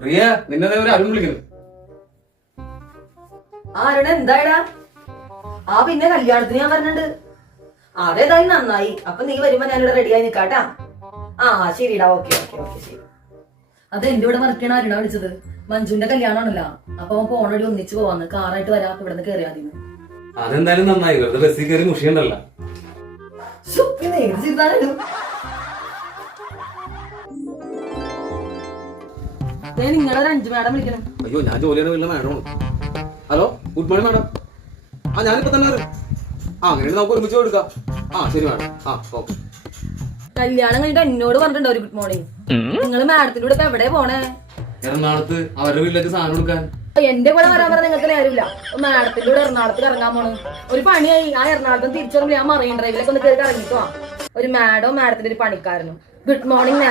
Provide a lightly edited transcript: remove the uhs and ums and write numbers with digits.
പ്രിയ നിന്നെ അരുൺ വിളിക്കുന്നു. അരുൺ എന്തായടാ? പിന്നെ കല്യാണത്തിന് ഞാൻ പറഞ്ഞിട്ടുണ്ട്. അതേതായാലും നന്നായി. അപ്പൊ നീ വരുമ്പോ ഞാനിവിടെ റെഡിയായി നിക്കാട്ടാ. ശരിടാ, ഓക്കെ ശരി. അത് എന്റെ ഇവിടെ വർക്ക് ചെയ്യണ അരുണ വിളിച്ചത്. മഞ്ജുന്റെ കല്യാണമാണല്ലോ. അപ്പൊ അവൻ പോണടി ഒന്നിച്ച് പോവാന്ന്. കാറായിട്ട് വരാ. അപ്പൊ ഇവിടെ നിന്ന് കയറിയാ മതി. അതെന്തായാലും നന്നായി. വെറുതെ ബസ്സിൽ കയറി മുഷിയണ്ടല്ലോ. നിങ്ങളൊരു 5 മാഡം വിളിക്കണം. അയ്യോ, ഞാൻ ജോലിയാണ് വീട്ടിലെ മാഡമാണ്. Hello, good morning madam. ഞാനിപ്പോ തന്നെ വരും. അങ്ങനെ നമുക്ക് ഒരുമിച്ച് കൊടുക്കാം. ശരി മാഡം. ഓക്കെ. കല്യാണം കഴിഞ്ഞിട്ട് എന്നോട് പറഞ്ഞിട്ടുണ്ടോ ഒരു ഗുഡ് മോർണിംഗ്? നിങ്ങള് മാഡത്തിന്റെ കൂടെ ഇപ്പൊ എവിടെ പോണേ? എറണാകുളത്ത് അവരുടെ വീട്ടിലേക്ക് സാധനം കൊടുക്കാൻ. എന്റെ കൂടെ വരാൻ പറഞ്ഞ നിങ്ങൾക്ക് നേരമില്ല. മാഡത്തിന്റെ കൂടെ എറണാകുളത്ത് ഇറങ്ങാൻ പോണു. ഒരു പണിയായി. എറണാകുളത്ത് തിരിച്ചു വരുമ്പോൾ ഞാൻ മറൈൻ ഡ്രൈവിലൊക്കെ ഒന്ന് കയറി ഇറങ്ങിട്ടോ. ഒരു മാഡത്തിന്റെ ഒരു പണിക്കാരനും. Good morning.